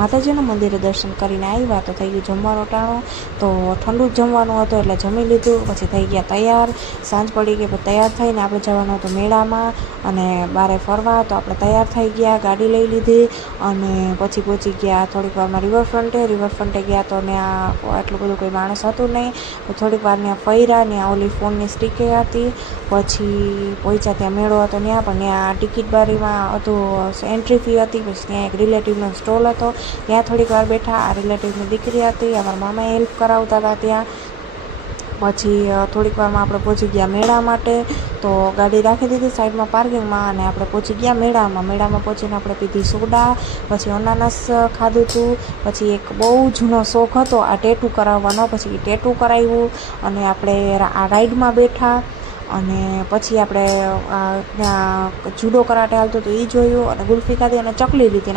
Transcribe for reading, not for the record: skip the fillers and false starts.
માતાજીના મંદિરે દર્શન કરીને આવ્યા તો થઈ ગયું જમવાનું ટાણું, તો ઠંડુ જ જમવાનું હતું એટલે જમી લીધું. પછી થઈ ગયા તૈયાર, સાંજ પડી ગઈ. પછી તૈયાર થઈને આપણે જવાનું હતું મેળામાં અને બારે ફરવા. તો આપણે તૈયાર થઈ ગયા, ગાડી લઈ લીધી અને પછી પહોંચી ગયા થોડીક વારમાં રિવરફ્રન્ટે ગયા. તો ત્યાં આટલું બધું કોઈ માણસ હતું નહીં, તો થોડીક વાર ત્યાં ફર્યા. ત્યાં ઓલી ફોનની સ્ટીકે હતી. પછી પહોંચ્યા ત્યાં મેળો હતો ત્યાં, પણ ત્યાં ટિકિટ બારીમાં હતું, એન્ટ્રી ફી હતી. પછી ત્યાં એક રિલેટિવનો સ્ટોલ હતો, ત્યાં થોડીક વાર બેઠા. આ રિલેટિવની દીકરી હતી, અમારા મામાએ હેલ્પ કરાવતા હતા ત્યાં. પછી થોડીક વારમાં આપણે પહોંચી ગયા મેળા માટે. તો ગાડી રાખી દીધી સાઈડમાં પાર્કિંગમાં અને આપણે પહોંચી ગયા મેળામાં પહોંચીને આપણે પીધી સોડા, પછી અનાનસ ખાધું હતું. પછી એક બહુ જૂનો શોખ હતો આ ટેટુ કરાવવાનો, પછી ટેટુ કરાવ્યું અને આપણે આ રાઈડમાં બેઠા. અને પછી આપણે ત્યાં જુડો કરાટે હાલતું હતું એ જોયું અને ગુલ્ફી ખાધી અને ચકલી લીધી.